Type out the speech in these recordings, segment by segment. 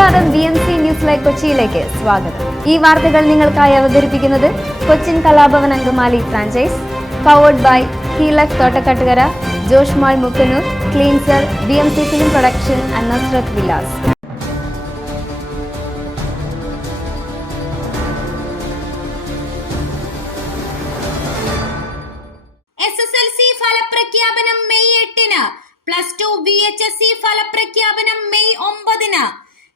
നമസ്കാരം B M C news live കൊച്ചിയിലേക്ക് സ്വാഗതം. ഈ വാർത്തകൾ നിങ്ങൾക്കായി അവതരിപ്പിക്കുന്നത് Cochin Kalabhavan Angamaly franchise powered by ഹീലക് Thottakattukara Josh mall Mookkannoor cleanser B M C film production and Vilas ഫലപ്രഖ്യാപനം മെയ് എട്ടിന് plus two V H S C ഫലപ്രഖ്യാപനം മെയ് ഒമ്പതിന്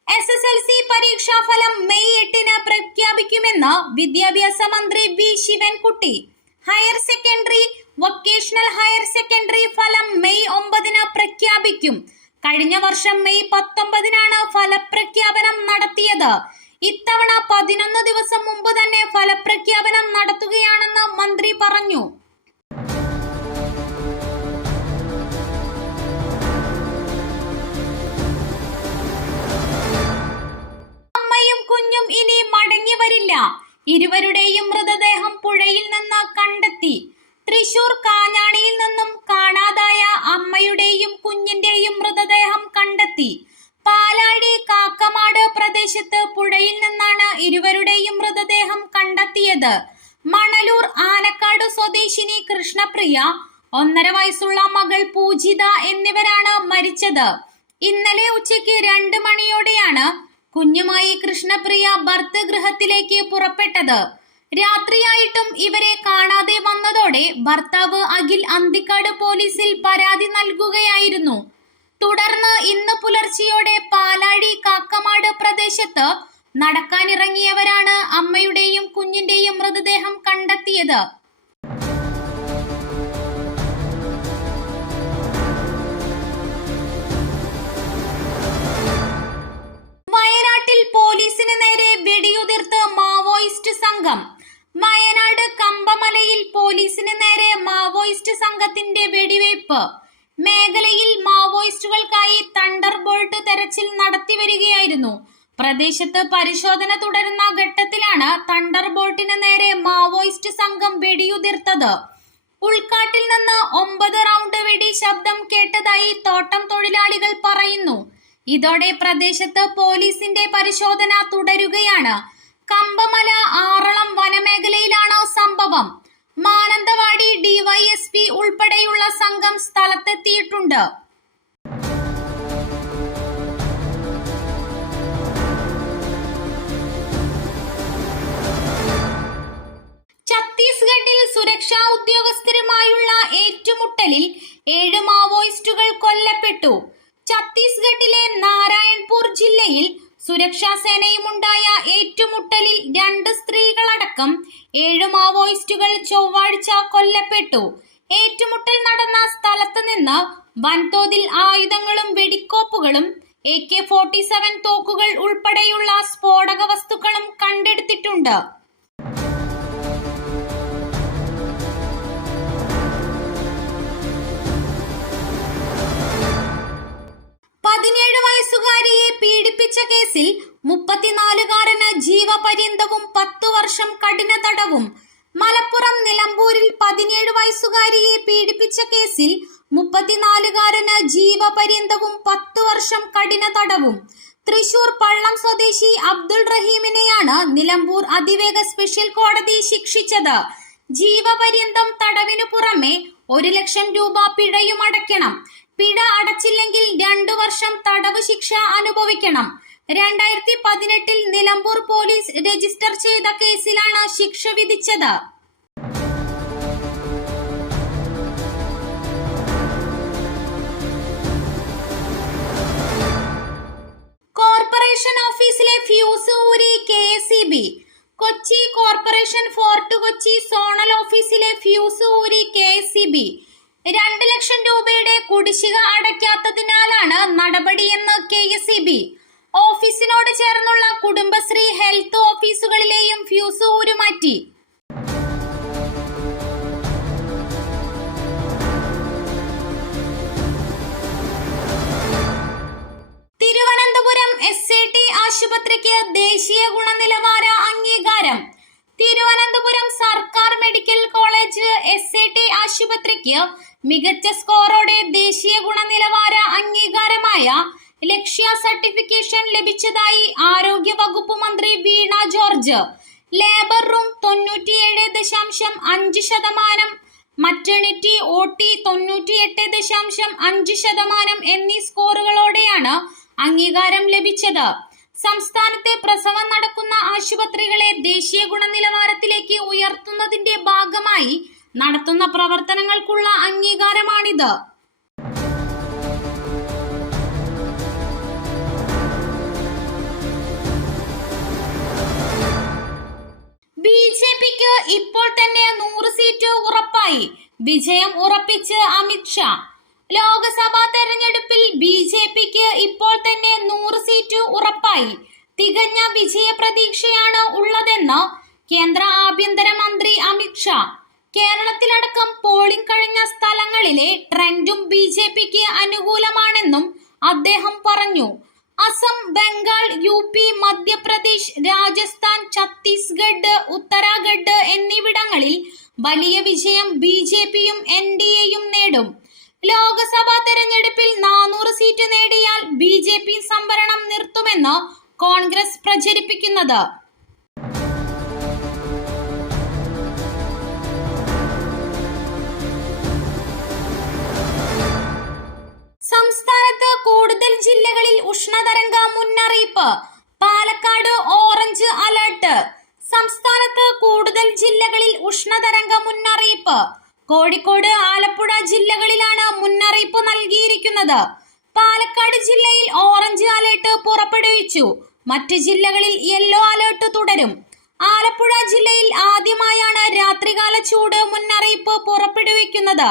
എസ് എസ് എൽ സി പരീക്ഷാഫലം മെയ് എട്ടിന് പ്രഖ്യാപിക്കുമെന്ന് വിദ്യാഭ്യാസ മന്ത്രി V Sivankutty. Higher secondary vocational higher secondary ഫലം മെയ് ഒമ്പതിന് പ്രഖ്യാപിക്കും. കഴിഞ്ഞ വർഷം മെയ് പത്തൊമ്പതിനാണ് ഫലപ്രഖ്യാപനം നടത്തിയത്. ഇത്തവണ പതിനൊന്ന് ദിവസം മുമ്പ് തന്നെ ഫലപ്രഖ്യാപനം നടത്തുകയാണെന്ന് മന്ത്രി പറഞ്ഞു. അമ്മയും ഇനി മടങ്ങി വരില്ല. ഇരുവരുടെയും മൃതദേഹം പുഴയിൽ നിന്ന് കണ്ടെത്തി. തൃശൂർ കാഞ്ഞാണിയിൽ നിന്നും കാണാതായ അമ്മയുടെയും കുഞ്ഞിന്റെയും മൃതദേഹം കണ്ടെത്തി. പാലാഴി കാക്കമാട് പ്രദേശത്ത് പുഴയിൽ നിന്നാണ് ഇരുവരുടെയും മൃതദേഹം കണ്ടെത്തിയത്. മണലൂർ ആനക്കാട് സ്വദേശിനി കൃഷ്ണപ്രിയ ഒന്നര വയസ്സുള്ള മകൾ പൂജിത എന്നിവരാണ് മരിച്ചത്. ഇന്നലെ ഉച്ചയ്ക്ക് രണ്ട് മണിയോടെയാണ് കുഞ്ഞുമായി കൃഷ്ണപ്രിയ ഭർത്തൃഗൃഹത്തിലേക്ക് പുറപ്പെട്ടത്. രാത്രിയായിട്ടും ഇവരെ കാണാതെ വന്നതോടെ ഭർത്താവ് അഖിൽ അന്തിക്കാട് പോലീസിൽ പരാതി നൽകുകയായിരുന്നു. തുടർന്ന് ഇന്ന് പുലർച്ചെയോടെ പാലാഴി കാക്കമാട് പ്രദേശത്ത് നടക്കാനിറങ്ങിയവരാണ് അമ്മയുടെയും കുഞ്ഞിന്റെയും മൃതദേഹം കണ്ടെത്തിയത്. പോലീസിന് നേരെ വെടിയുതിർത്ത് മാവോയിസ്റ്റ് സംഘം. വയനാട് കമ്പമലയിൽ പോലീസിന് നേരെ മാവോയിസ്റ്റ് സംഘത്തിന്റെ വെടിവയ്പ് മേഖലയിൽ മാവോയിസ്റ്റുകൾക്കായി തണ്ടർ ബോൾട്ട് തെരച്ചിൽ നടത്തി വരികയായിരുന്നു. പ്രദേശത്ത് പരിശോധന തുടരുന്ന ഘട്ടത്തിലാണ് തണ്ടർ ബോൾട്ടിന് നേരെ മാവോയിസ്റ്റ് സംഘം വെടിയുതിർത്തത്. ഉൾക്കാട്ടിൽ നിന്ന് ഒമ്പത് റൗണ്ട് വെടി ശബ്ദം കേട്ടതായി തോട്ടം തൊഴിലാളികൾ പറയുന്നു. ഇതോടെ പ്രദേശത്ത് പോലീസിന്റെ പരിശോധന തുടരുകയാണ്. കമ്പമല ആറളം വനമേഖലയിലാണ് സംഭവം? മാനന്തവാടി ഡിവൈഎസ്പി ഉൾപ്പെടെയുള്ള സംഘം സ്ഥലത്തെത്തിയിട്ടുണ്ട്. സുരക്ഷാ സേനയുമുണ്ടായ ഏറ്റുമുട്ടലിൽ രണ്ട് സ്ത്രീകളടക്കം ഏഴ് മാവോയിസ്റ്റുകൾ ചൊവ്വാഴ്ച കൊല്ലപ്പെട്ടു. ഏറ്റുമുട്ടൽ നടന്ന സ്ഥലത്ത് നിന്ന് വൻതോതിൽ ആയുധങ്ങളും വെടിക്കോപ്പുകളും എ കെ ഫോർട്ടി സെവൻ തോക്കുകൾ ഉൾപ്പെടെയുള്ള സ്ഫോടക വസ്തുക്കളും കണ്ടെടുത്തിട്ടുണ്ട്. പതിനേഴ് വയസ്സുകാരിയെ പീഡിപ്പിച്ച കേസിൽ മുപ്പത്തിനാലുകാരന് ജീവപര്യന്തവും പത്തു വർഷം കഠിന തടവും. മലപ്പുറം നിലമ്പൂരിൽ പതിനേഴ് വയസ്സുകാരിയെ പീഡിപ്പിച്ച കേസിൽ മുപ്പത്തിനാലുകാരന് ജീവപര്യന്തവും പത്തു വർഷം കഠിന തടവും. തൃശൂർ പള്ളം സ്വദേശി അബ്ദുൾ റഹീമിനെയാണ് നിലമ്പൂർ അതിവേഗ സ്പെഷ്യൽ കോടതി ശിക്ഷിച്ചത്. ജീവപര്യന്തം തടവിനു പുറമെ ഒരു ലക്ഷം രൂപ പിഴയും അടയ്ക്കണം. പിഴ അടച്ചില്ലെങ്കിൽ രണ്ടു വർഷം തടവ് ശിക്ഷ അനുഭവിക്കണം. രണ്ടായിരത്തി പതിനെട്ടിൽ നിലമ്പൂർ പോലീസ് രജിസ്റ്റർ ചെയ്ത കേസിലാണ് ശിക്ഷ വിധിച്ചത്. കോർപ്പറേഷൻ ഓഫീസിലെ ഫ്യൂസ് ഊരി K S Kochi corporation Fort Kochi zonal ഓഫീസിലെ ഫ്യൂസ് ഊരി കെ എസ് രണ്ട് ലക്ഷം രൂപയുടെ കുടിശ്ശിക അടയ്ക്കാത്തതിനാലാണ് നടപടിയെന്ന് കെ എസ് ഓഫീസിനോട് ചേർന്നുള്ള കുടുംബശ്രീ ഹെൽത്ത് ഓഫീസുകളിലെയും ഫ്യൂസ് ഊരുമാറ്റി. തിരുവനന്തപുരം എസ് എ ടി ആശുപത്രിക്ക് ദേശീയ ഗുണനിലവാര അംഗീകാരം. തിരുവനന്തപുരം സർക്കാർ medical college S A T ആശുപത്രിക്ക് മികച്ച സ്കോറോടെ ദേശീയ ഗുണനിലവാര അംഗീകാരമായ ലക്ഷ്യ സർട്ടിഫിക്കേഷൻ ലഭിച്ചതായി ആരോഗ്യ വകുപ്പ് മന്ത്രി വീണ ജോർജ്. ലേബർ റൂം തൊണ്ണൂറ്റിയേഴ് ദശാംശം അഞ്ച് ശതമാനം മറ്റേണിറ്റി ഒ ടി തൊണ്ണൂറ്റിയെട്ട് ദശാംശം അഞ്ച് ശതമാനം എന്നീ സ്കോറുകളോടെയാണ് അംഗീകാരം ലഭിച്ചത്. സംസ്ഥാനത്തെ പ്രസവം നടക്കുന്ന ആശുപത്രികളെ ദേശീയ ഗുണനിലവാരത്തിലേക്ക് ഉയർത്തുന്നതിന്റെ ഭാഗമായി നടത്തുന്ന പ്രവർത്തനങ്ങൾക്കുള്ള അംഗീകാരമാണിത്. ബി ജെ പിക്ക് ഇപ്പോൾ തന്നെ നൂറ് സീറ്റ് ഉറപ്പായി. വിജയം ഉറപ്പിച്ച് അമിത്ഷാ ലോക്സഭാ തെരഞ്ഞെടുപ്പിൽ ബി ജെ പിക്ക് ഇപ്പോൾ തന്നെ നൂറ് സീറ്റ് ഉറപ്പായി. തികഞ്ഞ വിജയ പ്രതീക്ഷയാണ് ഉള്ളതെന്ന് കേന്ദ്ര ആഭ്യന്തര മന്ത്രി അമിത്ഷാ കേരളത്തിലടക്കം പോളിംഗ് കഴിഞ്ഞ സ്ഥലങ്ങളിലെ ട്രെൻഡും ബി ജെ പിക്ക് അനുകൂലമാണെന്നും അദ്ദേഹം പറഞ്ഞു. അസം ബംഗാൾ യു പി മധ്യപ്രദേശ് രാജസ്ഥാൻ ഛത്തീസ്ഗഡ് ഉത്തരാഖണ്ഡ് എന്നിവിടങ്ങളിൽ വലിയ വിജയം ബി ജെ പിയും എൻ ഡി എയും നേടും. ലോക്സഭാ തെരഞ്ഞെടുപ്പിൽ നാനൂറ് സീറ്റ് നേടിയാൽ ബി ജെ പി സംവരണം നിർത്തുമെന്ന് കോൺഗ്രസ് പ്രചരിപ്പിക്കുന്നത്. ഉഷ്ണതരംഗ മുന്നറിയിപ്പ്. Palakkad orange alert. സംസ്ഥാനത്ത് കൂടുതൽ ജില്ലകളിൽ ഉഷ്ണതരംഗ മുന്നറിയിപ്പ്. കോഴിക്കോട് ആലപ്പുഴ ജില്ലകളിലാണ് മുന്നറിയിപ്പ് നൽകിയിരിക്കുന്നത്. പാലക്കാട് ജില്ലയിൽ ഓറഞ്ച് അലേർട്ട് പുറപ്പെടുവിച്ചു. മറ്റ് ജില്ലകളിൽ യെല്ലോ അലേർട്ട് തുടരും. ആലപ്പുഴ ജില്ലയിൽ ആദ്യമായാണ് രാത്രികാല ചൂട് മുന്നറിയിപ്പ് പുറപ്പെടുവിക്കുന്നത്.